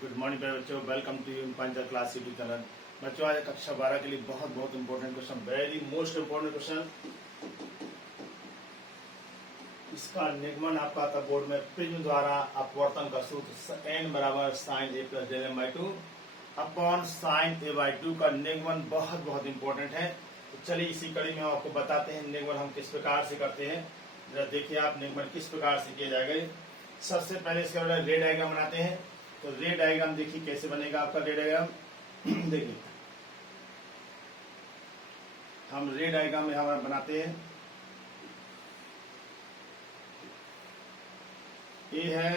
Good morning प्यारे बच्चों, welcome to you puncher class YouTube channel. बच्चों आज कक्षा 12 के लिए बहुत important question, very most important question. इसका निगमन आपका आता बोर्ड में प्रिज्म द्वारा अपवर्तन का सूत्र n बराबर sine A plus del M by two upon sine A by two का निगमन बहुत इंपॉर्टेंट है। तो चलिए इसी कड़ी में हम आपको बताते हैं निगमन हम किस प्रकार से करते हैं। जरा देखिए आप निगमन किस प्रकार से किया जाएगा। सबसे पहले इसका रे डायग्राम बनाते हैं। तो रे डायग्राम देखिए कैसे बनेगा आपका रे डायग्राम। देखिए हम रे डायग्राम में हमारा बनाते हैं। ये है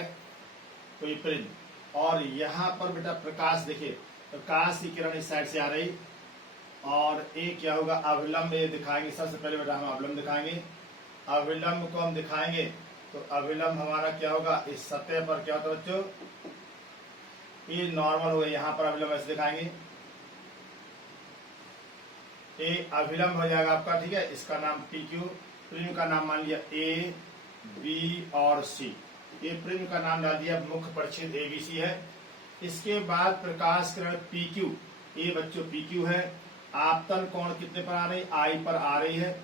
कोई प्रिज्म और यहाँ पर बेटा प्रकाश, देखिए प्रकाश की किरण इस साइड से आ रही और ये क्या होगा अभिलंब ये दिखाएंगे। सबसे पहले बेटा हम अभिलंब दिखाएंगे। अभिलंब को हम दिखाएंगे तो अभिलंब हमारा क्या होगा, इस सतह पर क्या होता है बच्चों, ये नॉर्मल होगा। यहाँ पर अभिलंब ऐसे दिखाएंगे, ये अभिलंब हो जाएगा आपका, ठीक है। इसका नाम पी क्यू, प्रिज्म का नाम मान लिया ए बी और सी। ये प्रिज्म का नाम डाल दिया, मुख्य परिच्छेद एबीसी है। इसके बाद प्रकाश किरण पी क्यू, ये बच्चों पी क्यू है। आपतन कोण कितने पर आ रही, आई पर आ रही है।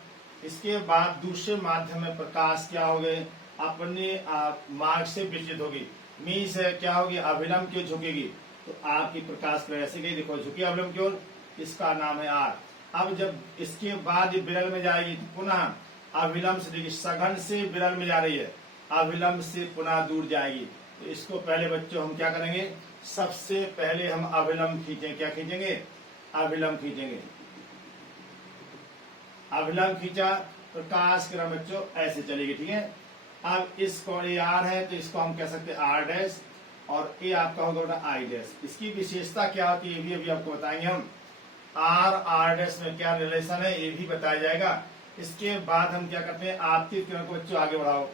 इसके बाद दूसरे माध्यम में प्रकाश क्या हो गए, अपने मार्ग से विचलित होगी, मीन्स क्या होगी अभिलंब क्यों झुकेगी, तो आपकी प्रकाश किरण ऐसे गई, देखो झुकी अभिलंब की ओर, इसका नाम है आर। अब जब इसके बाद ये विरल में जाएगी तो पुनः अभिलंब से, देखिए सघन से विरल में जा रही है, अभिलंब से पुनः दूर जाएगी। तो इसको पहले बच्चों हम क्या करेंगे, सबसे पहले हम अभिलंब खींचेंगे। क्या खींचेंगे, अभिलंब खींचेंगे। अभिलंब खींचा, प्रकाश किरण बच्चों ऐसे चलेगी, ठीक है। अब इसको ये आर है तो इसको हम कह सकते हैं आर डैश और ये आपका होगा बेटा आई डैश। इसकी विशेषता क्या होती है ये भी अभी आपको बताएंगे हम। आर डैश में क्या रिलेशन है ये भी बताया जाएगा। इसके बाद हम क्या करते हैं, आपतित किरण को बच्चों आगे बढ़ाओ।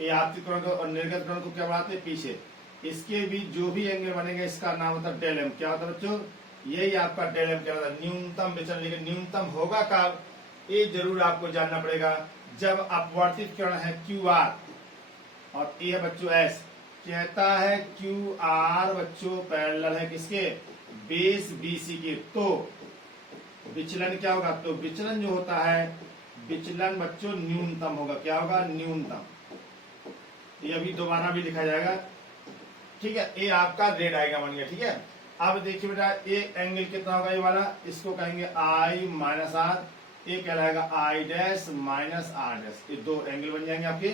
ये आपतित किरण को और निर्गत किरण को क्या बढ़ाते हैं, पीछे। इसके बीच जो भी एंगल बनेगा इसका नाम होता है डेल एम। क्या होता है बच्चों, यही आपका डेल एम क्या होता है, न्यूनतम विचलन। लेकिन न्यूनतम होगा कब, ये जरूर आपको जानना पड़ेगा, जब अपवर्तित किरण है क्यू आर और ये है बच्चों एस। कहता है क्यू आर बच्चों पैरेलल है किसके, बेस बीसी के, तो विचलन क्या होगा, तो विचलन जो होता है विचलन बच्चों न्यूनतम होगा। क्या होगा, न्यूनतम। ये अभी दोबारा भी लिखा जाएगा, ठीक है। ये आपका रे डायग्राम बन गया, ठीक है। अब देखिए बेटा ये एंगल कितना होगा, ये वाला इसको कहेंगे आई माइनस आर, ये कहलाएगा I dash minus R dash. ये दो एंगल बन जाएंगे आपके,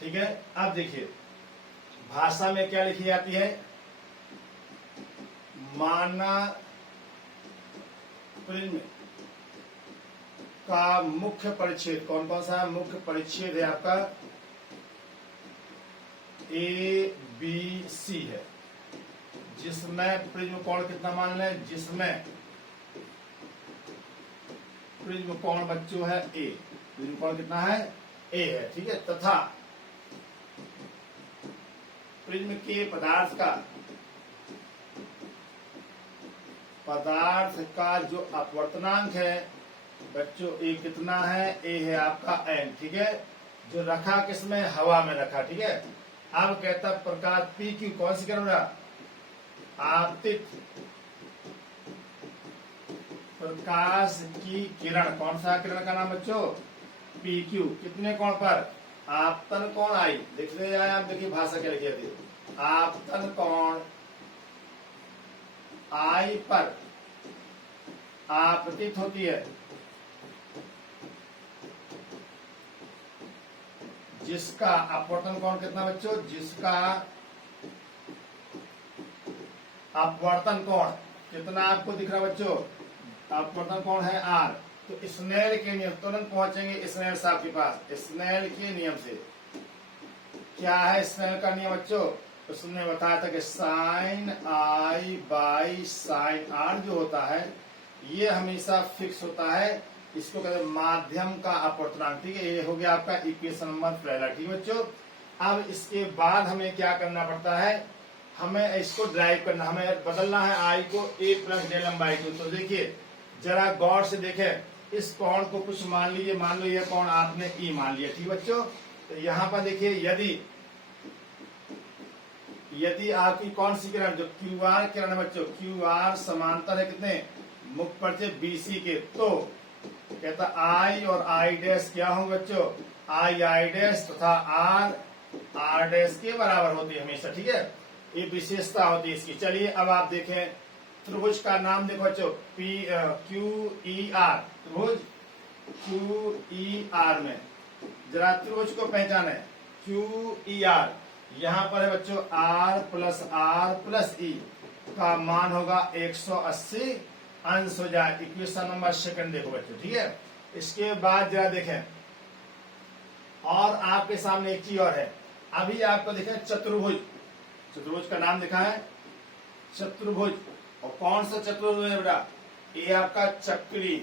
ठीक है। अब देखिए भाषा में क्या लिखी जाती है, माना प्रिज्म का मुख्य परिच्छेद कौन कौन सा है, मुख्य परिच्छेद है आपका ए बी सी है, जिसमें प्रिज्म कोण कितना मान लें, जिसमें प्रिज्म कोण बच्चों है ए, प्रिज्म कोण कितना है, ए है, ठीक है। तथा प्रिज्म के पदार्थ का जो अपवर्तनांक है बच्चों ए कितना है, ए है आपका एन, ठीक है। जो रखा किसमें, हवा में रखा, ठीक है। अब कहता प्रकाश पी क्यू कौन सी किरण, आपतित प्रकाश की किरण, कौन सा किरण का नाम बच्चों, पी क्यू, कितने कोण पर, आपतन कोण आई। देखते जाए आप, देखिए भाषा क्या लिखी जाती है, आपतन कोण आई पर आपतित होती है, जिसका अपवर्तन कोण कितना बच्चों, जिसका अपवर्तन कोण कितना आपको दिख रहा है बच्चों, अपवर्तन कोण है आर। तो स्नेल के नियम, तुरंत पहुंचेंगे स्नेल साहब के पास। स्नेल के नियम से क्या है, स्नेल का नियम बच्चों, उसने बताया था कि sine I by sine R जो होता है ये हमेशा फिक्स होता है। इसको कहते हैं माध्यम का अपवर्तनांक, ठीक है। ये हो गया आपका इक्वेशन नंबर पहला, ठीक है बच्चों। अब इसके बाद हमें क्या करना पड़ता है, हमें इसको ड्राइव करना, हमें बदलना है आई को A plus del M by two. तो देखिए जरा गौर से देखें, इस कोण को कुछ मान लीजिए, मान लो ये कोण आपने ई मान लिया, ठीक बच्चों। तो यहाँ पर देखिए यदि यदि आपकी कौन सी किरण, जो क्यू आर किरण है बच्चों, क्यू आर समांतर है कितने, मुख पर से बीसी के, तो कहता आई और आई डैश क्या होंगे बच्चों, आई डैश तथा आर डैश के बराबर होती है हमेशा, ठीक है, ये विशेषता होती है इसकी। चलिए अब आप देखें त्रिभुज का नाम देखो बच्चों, क्यू ई आर, त्रिभुज क्यू ई आर में जरा त्रिभुज को पहचाने, क्यू ई आर, यहाँ पर है बच्चों आर प्लस ई का मान होगा 180 अंश हो जाए, इक्वेशन नंबर सेकंड देखो बच्चों, ठीक है। इसके बाद जरा देखें, और आपके सामने एक चीज और है, अभी आपको देखें चतुर्भुज, चतुर्भुज का नाम लिखा है चतुर्भुज, और कौन सा चतुर्भुज है बेटा, ये आपका चक्री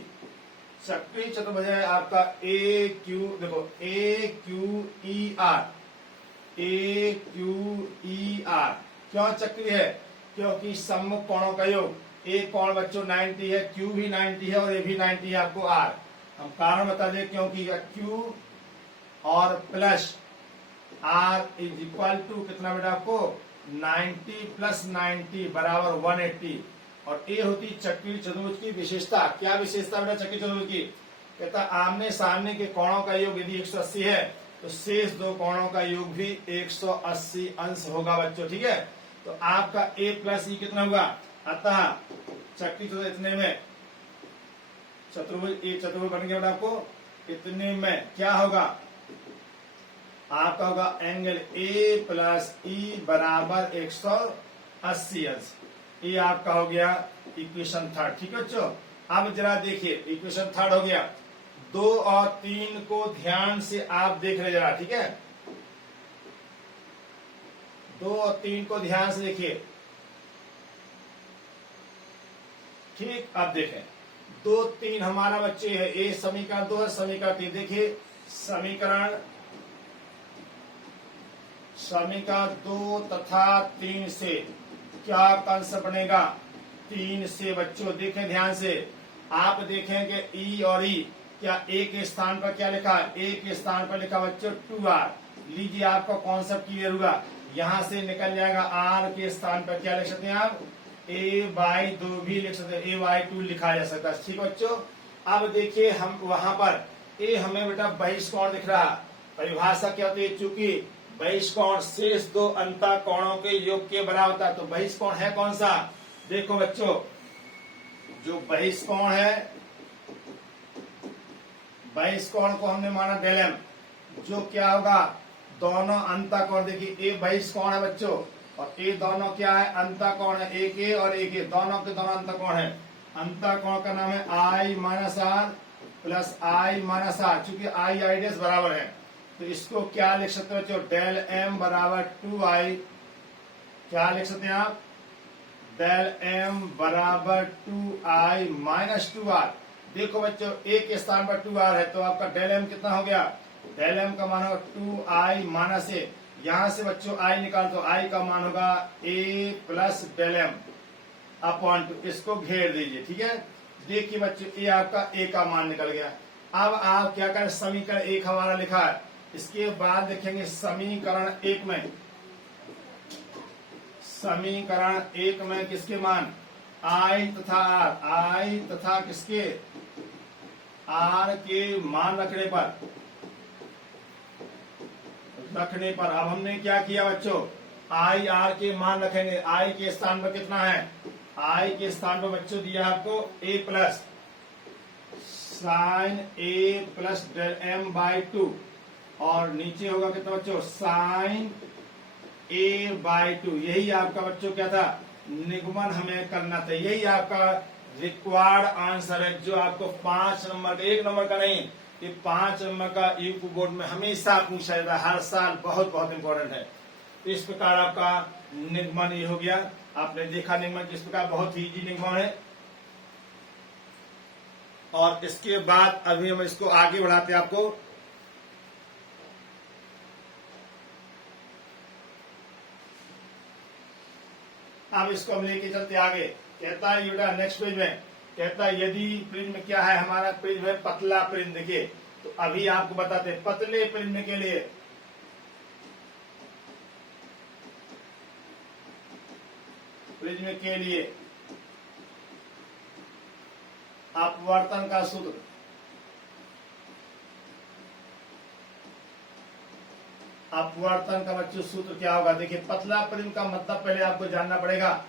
चतुर्भुज है आपका, ए क्यू, देखो ए क्यू ई आर, ए क्यू ई आर, क्यों चक्री है, क्योंकि सम्मुख कोणों का योग, ए कोण बच्चों 90 है, क्यू भी 90 है और ए भी 90 है आपको आर, हम कारण बता दें क्योंकि क्यू और plus R is equal to कितना बेटा आपको 90 प्लस 90 बराबर 180, और ये होती चक्री चतुर्भुज की विशेषता। क्या विशेषता बेटा चक्री चतुर्भुज की, कहता आमने सामने के कोणों का योग यदि 180 है तो शेष दो कोणों का योग भी 180 अंश होगा बच्चों, ठीक है। तो आपका ए प्लस ई कितना होगा, अतः चक्री चतुर्भुज इतने में चतुर्भुज, ए चतुर्भुज बन गया बेटा आपको, इतने में क्या होगा आपका होगा एंगल ए प्लस ई बराबर 180 अंश, ये आपका हो गया इक्वेशन थर्ड, ठीक है बच्चों। अब जरा देखिए इक्वेशन थर्ड हो गया, 2 और 3 को ध्यान से आप देख रहे जरा, ठीक है, 2 और 3 को ध्यान से देखिए, ठीक। अब देखें 2 3 हमारा बच्चे है, ए समीकरण 2 है, समीकरण 3, देखिए समीकरण 2 तथा 3 से क्या कंस बनेगा, 3 से बच्चों देखें ध्यान से, आप देखेंगे ई और ई, क्या ए के स्थान पर क्या लिखा है, ए के स्थान पर लिखा बच्चों 2r, लीजिए आपका कॉन्सेप्ट क्लियर हुआ, यहां से निकल जाएगा आर के स्थान पर क्या लिख सकते हैं आप, a/2 भी लिख सकते हैं, a/2 लिखा जा सकता है, ठीक बच्चों। अब देखिए हम वहां पर ए हमें बेटा बहिष्कोण दिख रहा, परिभाषा क्या होती है, चूंकि बहिष्कोण शेष दो अंतः कोणों के योग के बराबर होता है, तो बहिष्कोण है कौन सा, देखो बच्चों जो बहिष्कोण है, बहिष्कोण को हमने माना डेल एम, जो क्या होगा दोनों अंतः कोण, देखिए ए बहिष्कोण है बच्चों, और ए दोनों क्या है अंतः कोण है, एक ए और एक ए, दोनों के दोनों अंतः कोण है, अंतः कोण का नाम है I minus R plus I minus R, चूंकि आई आई डैश बराबर है तो इसको क्या लिख सकते हो बच्चों, डेल एम बराबर 2i, क्या लिख सकते हैं आप, डेल एम बराबर 2i माइनस 2r, देखो बच्चों ए के स्थान पर 2r है तो आपका डेल एम कितना हो गया, डेल एम का मान होगा 2i माइनस ए, यहां से बच्चों आई निकाल तो आई का मान होगा a plus del M upon 2, इसको घेर दीजिए, ठीक है। देखिए बच्चों ये आपका a का मान निकल गया। अब आप क्या करें, समीकरण 1 हमारा लिखा है, इसके बाद देखेंगे समीकरण 1 में, समीकरण 1 में किसके मान आई तथा आर, आई तथा किसके आर के मान रखने पर अब हमने क्या किया बच्चों, आई आर के मान रखेंगे, आई के स्थान पर कितना है, आई के स्थान पर बच्चों दिया आपको A plus sine A plus del M by 2, और नीचे होगा कितना बच्चों साइन a बाई 2, यही आपका बच्चों क्या था निगमन हमें करना था, यही आपका रिक्वायर्ड आंसर है जो आपको 5 नंबर का, 1 नंबर का नहीं, ये 5 नंबर का यूपी बोर्ड में हमेशा पूछा जाता है, हर साल बहुत बहुत इंपॉर्टेंट है। तो इस प्रकार आपका निगमन ये हो गया, आपने देखा निगमन किस प्रकार बहुत ही इजी निगमन है। और इसके बाद अभी हम इसको आगे बढ़ाते हैं आपको, अब इसको हम लेके चलते आगे, कहता है यूडा नेक्स्ट पेज में, कहता है यदि प्रिज्म क्या है हमारा, प्रिज्म है पतला प्रिज्म। देखिए तो अभी आपको बताते हैं पतले प्रिज्म के लिए प्रिज्म के लिए अपवर्तन का सूत्र, अपवर्तन का बच्चों सूत्र क्या होगा? देखिए, पतला प्रिज्म का मतलब पहले आपको जानना पड़ेगा।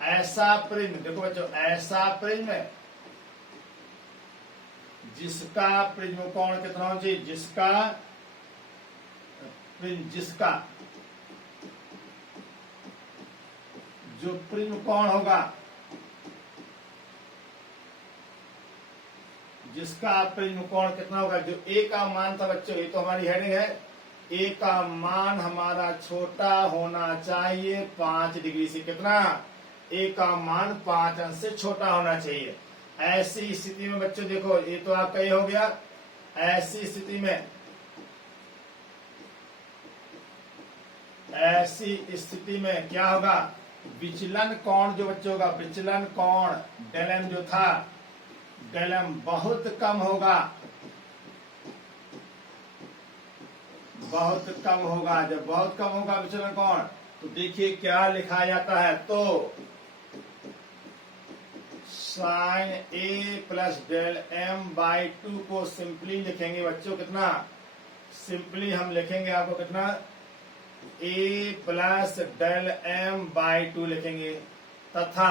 ऐसा प्रिज्म, देखो बच्चों, ऐसा प्रिज्म जिसका प्रिज्म कोण कितना होना चाहिए? जिसका जो प्रिज्म कोण होगा, जिसका प्रिज्म कोण कितना होगा? जो ए का मान था बच्चों, ये तो हमारी हेडिंग है, ए का मान हमारा छोटा होना चाहिए 5 डिग्री से। कितना? ए का मान 5 अंश से छोटा होना चाहिए। ऐसी स्थिति में बच्चों देखो, ये तो आपका ये हो गया। ऐसी स्थिति में क्या होगा? विचलन कोण जो बच्चों होगा, विचलन कोण डेल एम जो था, डेल एम बहुत कम होगा, बहुत कम होगा। जब बहुत कम होगा विचलन कोण, तो देखिए क्या लिखा जाता है, तो sine A plus del M by 2 को सिंपली लिखेंगे बच्चों। कितना सिंपली हम लिखेंगे? आपको कितना? ए प्लस डेल एम बाई 2 लिखेंगे, तथा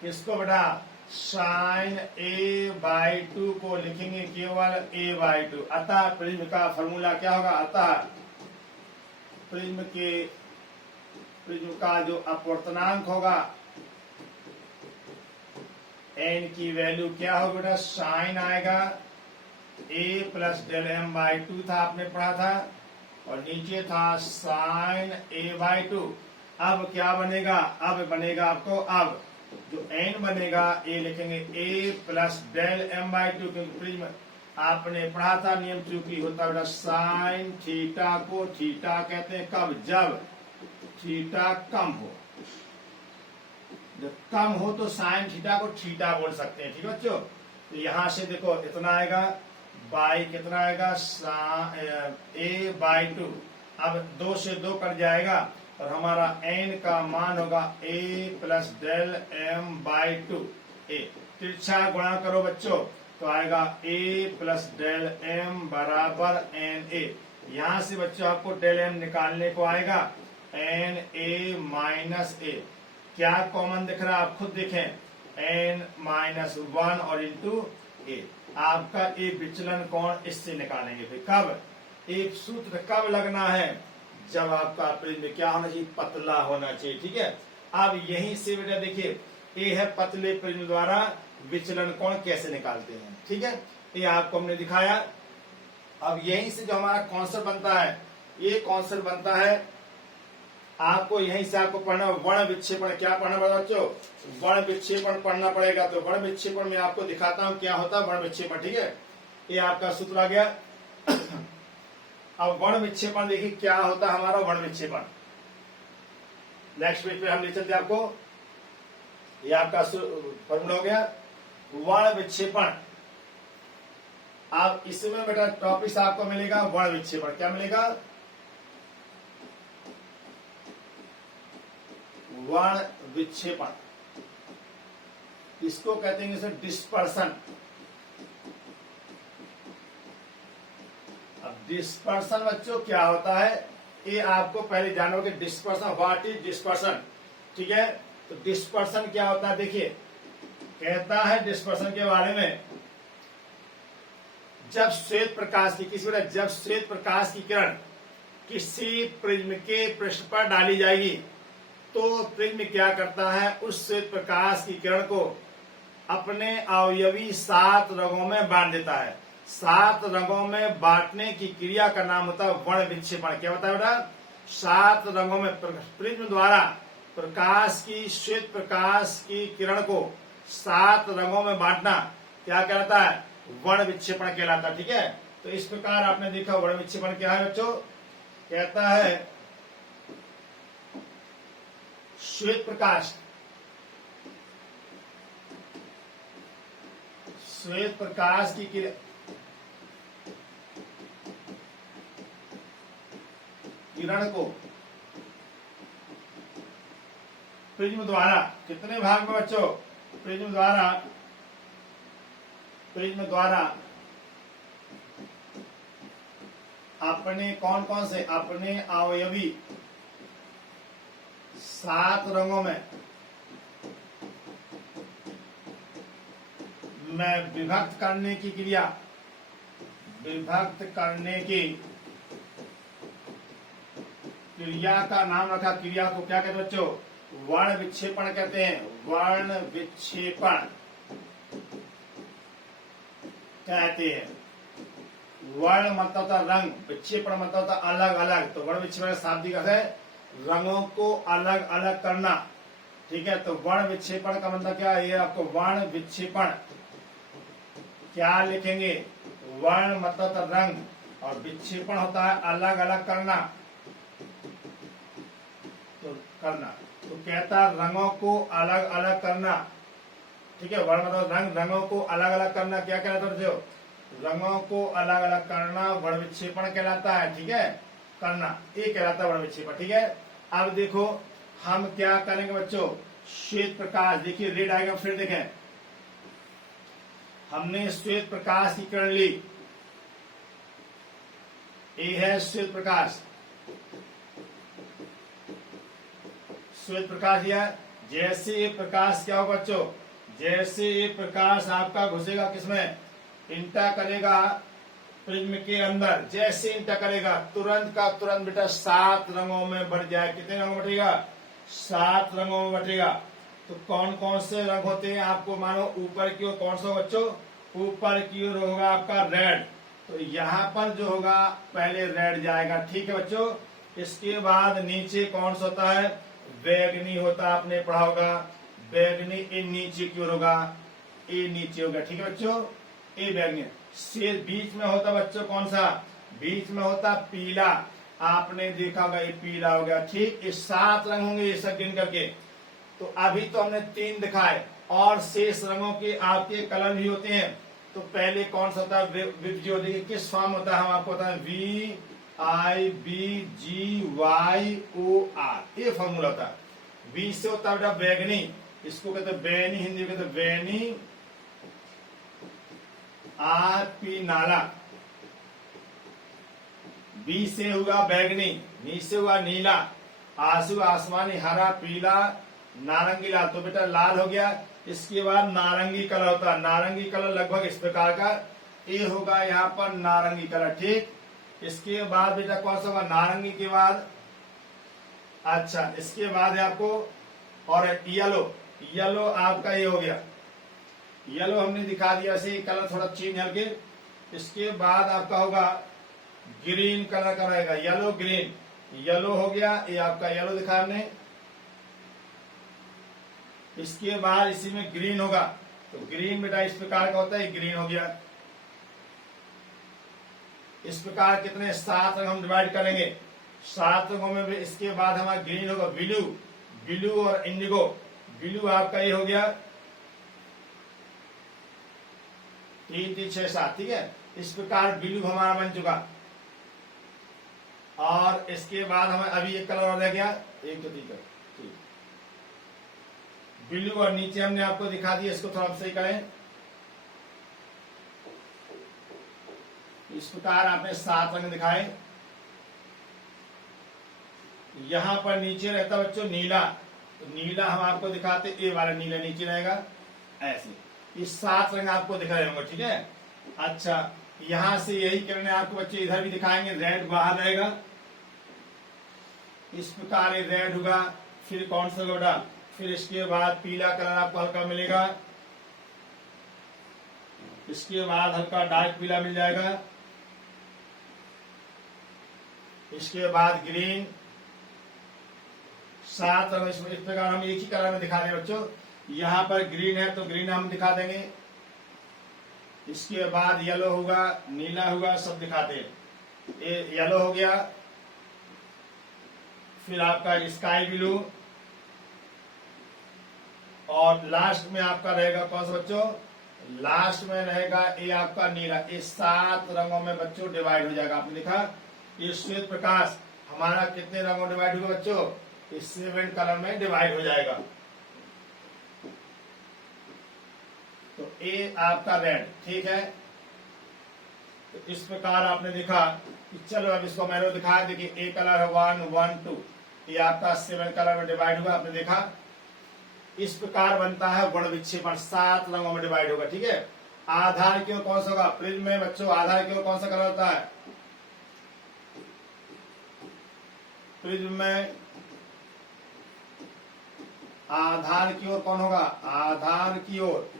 किसको बेटा? साइन ए बाई 2 को लिखेंगे केवल ए बाई 2। अतः प्रिज्म का फॉर्मूला क्या होगा? अतः प्रिज्म का जो अपवर्तनांक होगा, एन की वैल्यू क्या होगी बेटा? साइन आएगा ए प्लस डेल एम बाई 2 था, आपने पढ़ा था, और नीचे था साइन ए बाई 2। अब क्या बनेगा? अब बनेगा आपको, अब जो एन बनेगा, ए लिखेंगे ए प्लस डेल एम बाई 2, क्योंकि प्रिज्म आपने पढ़ा था नियम, चूंकि होता बेटा साइन थीटा को थीटा कहते हैं कब? जब थीटा कम हो। जब कम हो तो साइन थीटा को थीटा बोल सकते हैं। ठीक है बच्चों? तो यहां से देखो इतना आएगा, बाई कितना आएगा? ए बाई 2। अब 2 से 2 कट जाएगा और हमारा एन का मान होगा ए प्लस डेल एम बाई 2 ए। तिरछा गुणा करो बच्चों, तो आएगा ए प्लस डेल एम बराबर एन ए। यहां से बच्चों आपको डेल एम निकालने को आएगा एन ए माइनस ए। क्या कॉमन दिख रहा है? आप खुद देखें, एन माइनस 1 और इंटू ए। आपका ए विचलन कोण इससे निकालेंगे। फिर कब? एक सूत्र कब लगना है? जब आपका प्रिज्म क्या होना चाहिए? पतला होना चाहिए। ठीक है? अब यहीं से बेटा देखिए, ए है पतले प्रिज्म द्वारा विचलन कोण कैसे निकालते हैं। ठीक है? ये आपको हमने दिखाया। अब यहीं से जो हमारा कॉन्सेप्ट बनता है, ये कॉन्सेप्ट बनता है आपको, यहीं से आपको पढ़ना वर्ण विक्षेपण। क्या पढ़ना पड़ेगा बच्चों? वर्ण विक्षेपण पढ़ना पड़ेगा। तो वर्ण विक्षेपण में आपको दिखाता हूं क्या होता है वर्ण विक्षेपण। ठीक है? ये आपका सूत्र आ गया। अब वर्ण विक्षेपण देखिए क्या होता है हमारा वर्ण विक्षेपण। नेक्स्ट पेज पे हम ले चलते आपको। ये आपका फॉर्मूला हो गया वर्ण विक्षेपण। अब इसमें बेटा टॉपिक आपको मिलेगा वर्ण विक्षेपण। क्या मिलेगा? वर्ण विक्षेपण। इसको कहते हैं जैसे डिस्पर्सन। अब डिस्पर्सन बच्चों क्या होता है, ये आपको पहले जानना होगा। Dispersion, what is dispersion? ठीक है? तो डिस्पर्सन क्या होता है देखिए, कहता है डिस्पर्सन के बारे में, जब श्वेत प्रकाश की जब श्वेत प्रकाश की किरण किसी प्रिज्म के पृष्ठ पर डाली जाएगी, तो प्रिज्म क्या करता है? उस श्वेत प्रकाश की किरण को अपने अवयवी 7 रंगों में बांट देता है। 7 रंगों में बांटने की क्रिया का नाम होता है वर्ण विक्षेपण। क्या होता है बेटा? 7 रंगों में प्रिज्म द्वारा श्वेत प्रकाश की किरण को 7 रंगों में बांटना क्या कहलाता है? वर्ण विक्षेपण कहलाता है। ठीक है? तो इस प्रकार आपने देखा वर्ण विक्षेपण क्या है बच्चों। कहता है श्वेत प्रकाश की किरण को प्रिज्म द्वारा कितने भाग में बच्चों? प्रिज्म द्वारा अपने कौन कौन से अपने अवयवी 7 रंगों में विभक्त करने की क्रिया, विभक्त करने की क्रिया का नाम रखा। क्रिया को क्या कहते हैं बच्चों? वर्ण विक्षेपण कहते हैं। वर्ण विक्षेपण कहते हैं। वर्ण मतलब होता रंग, विक्षेपण मतलब होता अलग अलग। तो वर्ण विक्षेपण का शाब्दिक अर्थ है रंगों को अलग अलग करना। ठीक है, तो वर्ण विक्षेपण का मतलब क्या है? ये आपको वर्ण विक्षेपण क्या लिखेंगे? वर्ण मतलब होता रंग और विक्षेपण होता है अलग अलग करना। तो कहता रंगों को अलग अलग करना। ठीक है, वर्ण मतलब रंग, रंगों को अलग अलग करना क्या कहलाता है? जो रंगों को अलग अलग करना वर्ण विक्षेपण कहलाता है। ठीक है, करना ये कहलाता है वर्ण विक्षेपण। ठीक है, अब देखो हम क्या करेंगे बच्चों? श्वेत प्रकाश, देखिए रेड आएगा, फिर देखें हमने श्वेत प्रकाश की किरण ली। ये है श्वेत प्रकाश। श्वेत प्रकाश दिया। जैसे ये प्रकाश क्या होगा बच्चों? जैसे ये प्रकाश आपका घुसेगा किसमें? इंटर करेगा प्रिज्म के अंदर। जैसे इंटर करेगा तुरंत का तुरंत बेटा 7 रंगों में बढ़ जाए। कितने रंगों में बटेगा? 7 रंगों में बटेगा। तो कौन कौन से रंग होते हैं आपको मानो? ऊपर की ओर कौन सा बच्चों? ऊपर की ओर होगा आपका रेड। तो यहाँ पर जो होगा पहले रेड जाएगा। ठीक है बच्चों, इसके बाद नीचे कौन सा होता है? बैगनी होता, आपने पढ़ा होगा। बैगनी ये नीचे की ओर होगा, ये नीचे होगा। ठीक है बच्चों, ये बैगनी। से बीच में होता बच्चों कौन सा? बीच में होता पीला। आपने देखा होगा ये पीला हो गया। ठीक, ये 7 रंग होंगे ये सब गिन करके। तो अभी तो हमने 3 दिखाए और शेष रंगों के आपके कलर भी होते हैं। तो पहले कौन सा होता है? जो देखिए किस फॉर्म होता है हम आपको बताएं। VIBGYOR ये फॉर्मूला होता है। बी से होता है बेटा बैगनी, इसको कहते हैं बैनी, हिंदी में कहते हैं बैनी। पी नाला। बी से हुआ बैगनी, नी से हुआ नीला, आसू आसमानी, हरा, पीला, नारंगी, लाल। तो बेटा लाल हो गया। इसके बाद नारंगी कलर होता है। नारंगी कलर लगभग इस प्रकार का, ये होगा यहाँ पर नारंगी कलर। ठीक, इसके बाद बेटा कौन सा होगा? नारंगी के बाद अच्छा इसके बाद है आपको और येलो। येलो आपका ये हो गया। येलो हमने दिखा दिया, ऐसे कलर थोड़ा चेंज हल्के। इसके बाद आपका होगा ग्रीन कलर का रहेगा, येलो ग्रीन। येलो हो गया, ये आपका येलो दिखा हमने। इसके बाद इसी में ग्रीन होगा, तो ग्रीन बेटा इस प्रकार का होता है, ग्रीन हो गया। इस प्रकार कितने 7 रंग हम डिवाइड करेंगे। 7 रंगों में भी इसके बाद हमारा ग्रीन होगा, ब्लू, ब्लू और इंडिगो। ब्लू आपका ये हो गया 3 3 6 7। ठीक है, इस प्रकार ब्लू हमारा बन चुका। और इसके बाद हमें अभी एक कलर और रह गया, एक तो ठीक है, ब्लू। और नीचे हमने आपको दिखा दिया, इसको थोड़ा सही करें। इस प्रकार आपने 7 रंग दिखाए। यहां पर नीचे रहता बच्चों नीला, तो नीला हम आपको दिखाते, ये वाला नीला नीचे रहेगा ऐसे। ये 7 रंग आपको दिख रहे होंगे। ठीक है, अच्छा यहां से यही किरणें आपको बच्चे इधर भी दिखाएंगे। रेड बाहर रहेगा, इस प्रकार ये रेड होगा। फिर कौन सा बेटा? फिर इसके बाद पीला कलर आपको हल्का मिलेगा। इसके बाद हल्का डार्क पीला मिल जाएगा। इसके बाद ग्रीन। 7 रंग इस प्रकार हम एक ही कलर में दिखा रहे हैं बच्चों। यहां पर ग्रीन है तो ग्रीन हम दिखा देंगे। इसके बाद येलो होगा, नीला होगा, सब दिखाते हैं। ये येलो हो गया। फिर आपका स्काई ब्लू और लास्ट में आपका रहेगा कौन सा बच्चों? लास्ट में रहेगा ये आपका नीला। ये 7 रंगों में बच्चों डिवाइड हो जाएगा। आपने देखा ये श्वेत प्रकाश हमारा कितने रंगों में डिवाइड होगा बच्चों? इस 7 कलर में डिवाइड हो जाएगा। तो ए आपका रेड, ठीक है। तो इस प्रकार आपने देखा कि चलो अब इसको मैंने दिखाया, देखिए ए कलर है 1 1 2, ये आपका 7 कलर में डिवाइड हुआ, आपने देखा। इस प्रकार बनता है वर्ण विक्षेपण, 7 रंगों में डिवाइड होगा, ठीक है। आधार की ओर कौन सा होगा प्रिज्म में बच्चों, आधार की ओर कौन सा कलर होता है प्रिज्म में? आधार की ओर कौन होगा? आधार की ओर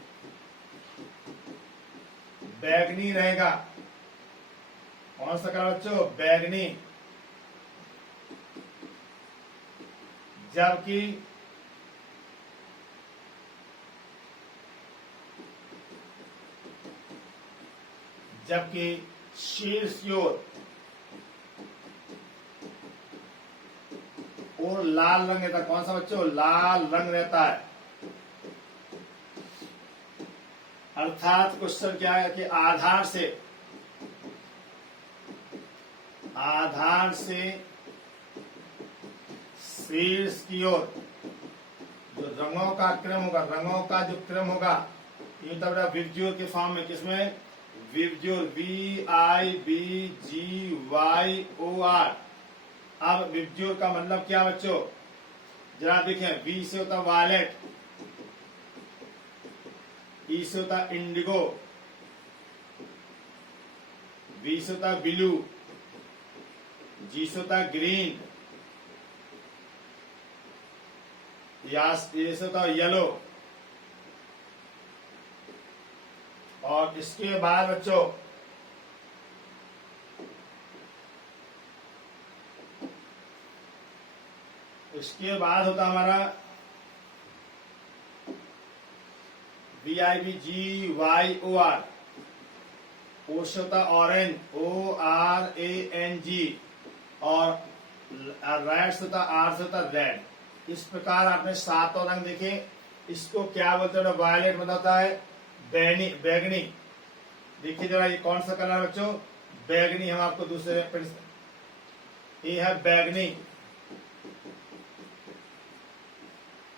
बैगनी रहेगा। कौन सा कलर बच्चों? बैगनी। जबकि शीर्ष की ओर और लाल रंग रहता है। कौन सा बच्चों? लाल रंग रहता है। अर्थात क्वेश्चन क्या है कि आधार से शीर्ष की ओर जो रंगों का क्रम होगा, रंगों का जो क्रम होगा, ये तब विबज्योर के फॉर्म में, किसमें? विबज्योर, VIBGYOR। अब विबज्योर का मतलब क्या बच्चों? जरा देखें, V से होता वायलेट, E से होता इंडिगो, B से होता ब्लू, G से होता ग्रीन, या से होता येलो। और इसके बाद बच्चों इसके बाद होता हमारा VIBGYOR। ओ से होता ऑरेंज, ORANG। और रेड से होता R से होता रेड। इस प्रकार आपने 7 रंग देखे। इसको क्या बोलते हैं? वायलेट बताता है बैगनी। देखिए जरा, ये कौन सा कलर है बच्चों? बैगनी। हम आपको दूसरे ये है बैगनी।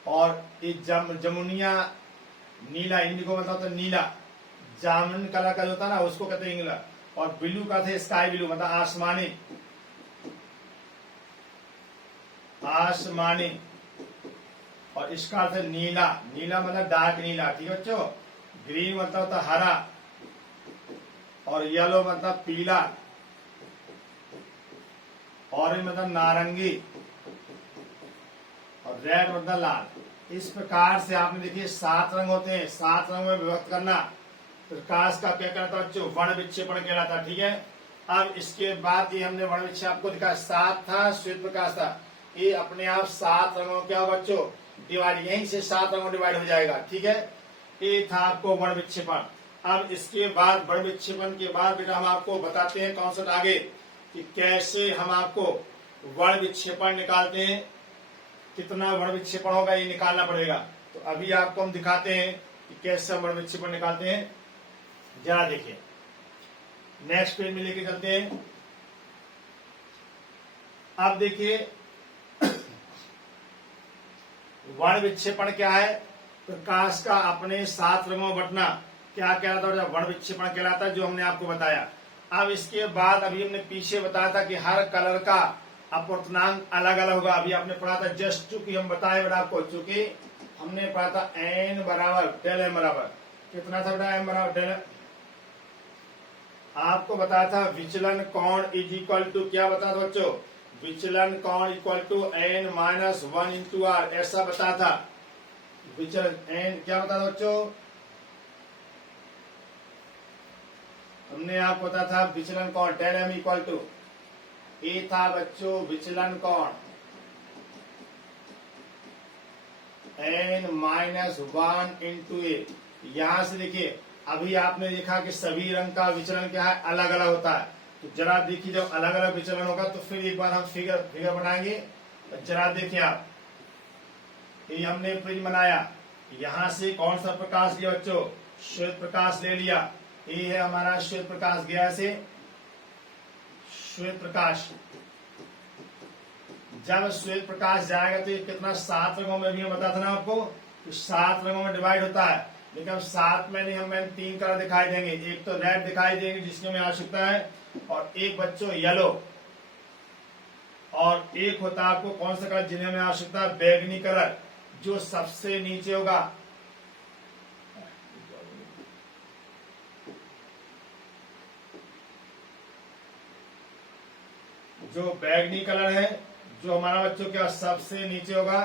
और ये जमुनिया नीला, इंडिगो मतलब तो नीला, जामुन कलर का जो होता है ना, उसको कहते हैं नीला। और ब्लू का थे स्काई ब्लू, मतलब आसमानी। और इसका अर्थ है नीला, नीला मतलब डार्क नीला, ठीक है बच्चों। ग्रीन मतलब होता हरा, और येलो मतलब पीला, ऑरेंज मतलब नारंगी, और रेड मतलब लाल। इस प्रकार से आपने देखिए 7 रंग होते हैं। 7 रंगों में विभक्त करना प्रकाश का क्या कहलाता है बच्चों? वर्ण विक्षेपण कहलाता है, ठीक है। अब इसके बाद ये हमने वर्ण विक्षेपण आपको दिखा, 7 था, श्वेत प्रकाश था। ये अपने आप 7 रंगों क्या होगा बच्चों? डिवाइड, यहीं से 7 रंगों डिवाइड हो जाएगा, ठीक है। ये था आपको वर्ण विक्षेपण। अब इसके बाद वर्ण विक्षेपण के बाद बेटा हम आपको बताते हैं कॉन्सेप्ट आगे कि कैसे हम आपको वर्ण विक्षेपण निकालते हैं। कितना वर्ण विक्षेपण होगा ये निकालना पड़ेगा। तो अभी आपको हम दिखाते हैं कि कैसे हम वर्ण विक्षेपण निकालते हैं। जरा देखिए, नेक्स्ट पेज में लेके चलते हैं। अब देखिए वर्ण विक्षेपण क्या है? प्रकाश का अपने 7 रंगों में बंटना क्या कहलाता है? वर्ण विक्षेपण कहलाता है, जो हमने आपको बताया। अब इसके बाद अभी हमने पीछे बताया था कि हर कलर का अपवर्तनांक अलग अलग होगा। अभी आपने पढ़ा था, जस्ट चूंकि हम बताए बेटा आपको, चूंकि हमने पढ़ा था n बराबर डेल m बराबर कितना था बेटा? m बराबर डेल। आपको बताया था विचलन कोण इज इक्वल टू, क्या बताया था बच्चों? विचलन कोण equal to n-1 into r, ऐसा बताया था। विचलन n क्या बताया था बच्चों? हमने आपको बताया था विचलन कोण डेल m इक्वल टू, ये था बच्चों विचलन कोण n-1 इंटू ए। यहां से देखिए, अभी आपने देखा कि सभी रंग का विचलन क्या है? अलग अलग होता है। तो जरा देखिए, जब अलग अलग विचलन होगा तो फिर एक बार हम फिगर बनाएंगे। तो जरा देखिए आप, ये हमने प्रिज्म बनाया, यहां से कौन सा प्रकाश लिया बच्चों? श्वेत प्रकाश ले लिया। ये है हमारा श्वेत प्रकाश, गया से श्वेत प्रकाश। जब श्वेत प्रकाश जाएगा तो ये कितना? 7 रंगों में भी हम बताया था ना आपको, तो 7 रंगों में डिवाइड होता है। लेकिन अब साथ में नहीं, हमें 3 कलर दिखाई देंगे। एक तो रेड दिखाई देंगे जिसकी हमें आवश्यकता है, और एक बच्चों येलो, और एक होता है आपको कौन सा कलर जिन्हें हमें आवश्यकता है, बैगनी कलर, जो सबसे नीचे होगा। जो बैगनी कलर है, जो हमारा बच्चों क्या सबसे नीचे होगा,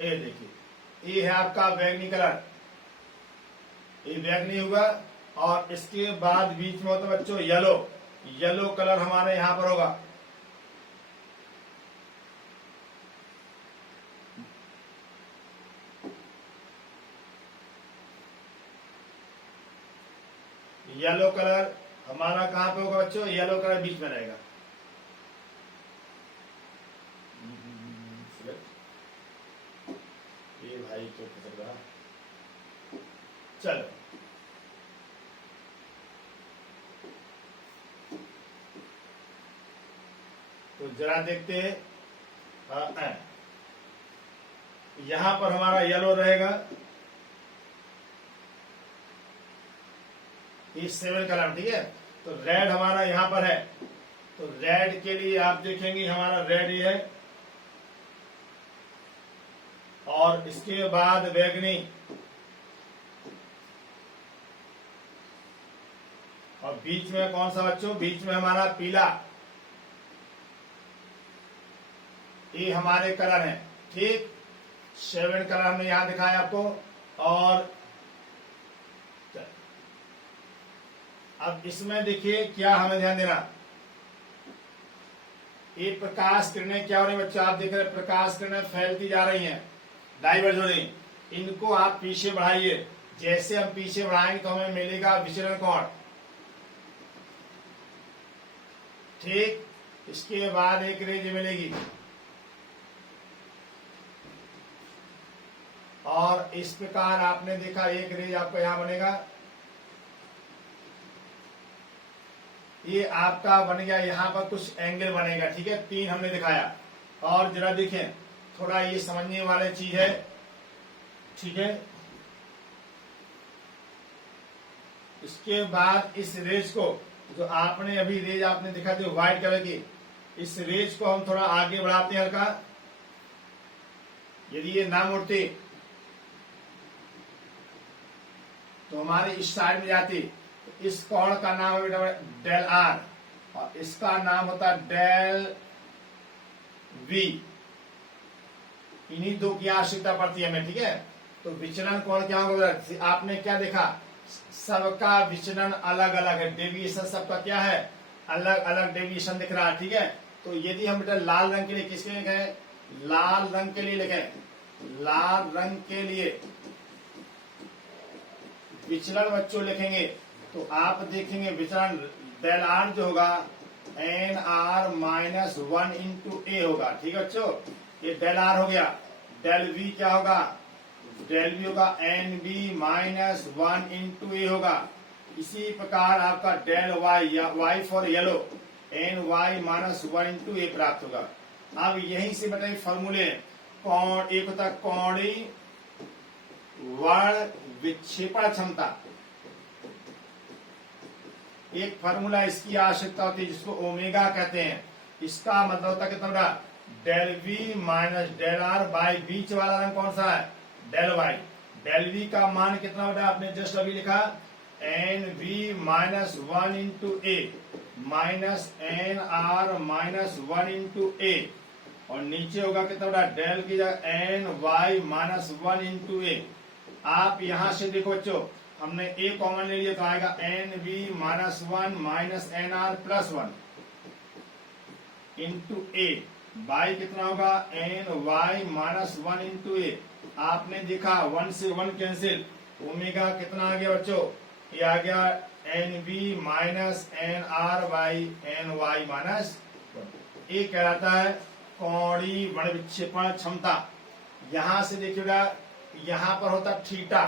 ये देखिए, ये है आपका बैगनी कलर, ये बैगनी होगा। और इसके बाद बीच में होता है बच्चों येलो, येलो कलर हमारे यहां पर होगा। येलो कलर हमारा कहां पे होगा बच्चों, येलो कलर बीच में रहेगा। ये भाई तो खतर रहा, चलो तो जरा देखते हैं। यहां पर हमारा येलो रहेगा, ये 7 कलर, ठीक है। तो रेड हमारा यहां पर है, तो रेड के लिए आप देखेंगे हमारा रेड ये है, और इसके बाद बैगनी, और बीच में कौन सा बच्चों, बीच में हमारा पीला। ये हमारे कलर हैं, ठीक। 7 कलर हमने यहां दिखाया आपको। और अब इसमें देखिए क्या हमें ध्यान देना, ये प्रकाश किरणें क्या हो रही है बच्चों, आप देख रहे हैं प्रकाश किरणें फैलती जा रही हैं, डाइवर्ज हो रही। इनको आप पीछे बढ़ाइए, जैसे हम पीछे बढ़ाएंगे तो हमें मिलेगा विचलन कोण, ठीक। इसके बाद एक रेंज मिलेगी, और इस प्रकार आपने देखा एक रेंज आपका यहां बनेगा। ये आपका बन गया, यहां पर कुछ एंगल बनेगा, ठीक है। 3 हमने दिखाया। और जरा देखें, थोड़ा ये समझने वाली चीज है, ठीक है। इसके बाद इस रेज को, जो आपने अभी रेज आपने दिखा थी व्हाइट कलर की, इस रेज को हम थोड़ा आगे बढ़ाते हैं हल्का। यदि ये ना मुड़ती तो हमारे इस साइड में जाती। तो इस कोण का नाम है बेटा डेल आर, और इसका नाम होता है डेल वी। इन्हीं दो की आवश्यकता पड़ती है हमें, ठीक है। तो विचलन कोण क्या होगा, आपने क्या देखा, सबका विचलन अलग अलग है, डेविएशन सबका क्या है, अलग अलग डेविएशन दिख रहा है, ठीक है। तो यदि हम बेटा लाल रंग के लिए किसके लिए लिखें, लाल रंग के लिए लिखें, लाल रंग के लिए विचलन बच्चों लिखेंगे, तो आप देखेंगे विचलन डेल आर जो होगा N R minus 1 into A होगा, ठीक है बच्चों। ये डेल आर हो गया। डेल वी क्या होगा, डेल वी होगा N B minus 1 into A होगा। इसी प्रकार आपका डेल वाई, या Y for yellow, N Y minus 1 into A प्राप्त होगा। अब यहीं से बताइए फॉर्मूले, कौन एक होता है कौणी वर्ण विक्षेपण क्षमता, एक फार्मूला इसकी आवश्यकता होती है जिसको ओमेगा कहते हैं। इसका मतलब होता है कितना, del V minus del R by बीच वाला रंग कौन सा है, डेल वाई। डेल वी का मान कितना होता है, आपने जस्ट अभी लिखा N V minus 1 into A minus N R minus 1 into A, और नीचे होगा कितना होगा डेल की जगह N Y minus 1 into A. आप यहां से देखो बच्चों, हमने ए कॉमन ले लिया तो आएगा N V minus 1 minus N R plus 1 into A, by कितना होगा N Y minus 1 into A. आपने देखा 1 से 1 कैंसिल, ओमेगा कितना आ गया बच्चों, ये आ गया N V minus N R by N Y minus 1। ये कहलाता है कोणीय वर्ण विक्षेपण क्षमता। यहां से देखिएगा, यहां पर होता थीटा,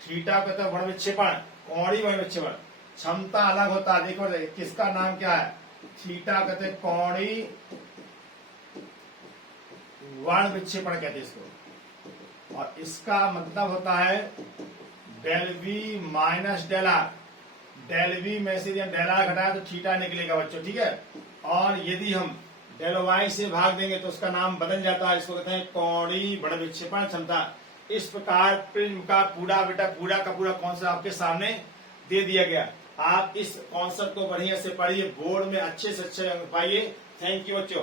थीटा कहता है वर्ण विक्षेपण, कोणीय वर्ण विक्षेपण। क्षमता अलग होता है, देखो किसका नाम क्या है, थीटा कहते हैं कोणीय वर्ण विक्षेपण कहते हैं इसको। और इसका मतलब होता है del V minus del R. Del V में से डेल आर घटाया तो थीटा निकलेगा बच्चों, ठीक है। और यदि हम डेल वाई से भाग देंगे तो उसका नाम बदल जाता है, इसको कहते हैं कोणीय बढ़ विक्षेपण क्षमता। इस प्रकार प्रिज्म का पूरा बेटा पूरा का पूरा कॉन्सेप्ट आपके सामने दे दिया गया। आप इस कॉन्सेप्ट को बढ़िया से पढ़िए, बोर्ड में अच्छे से अच्छे अंक पाइए। थैंक यू बच्चों।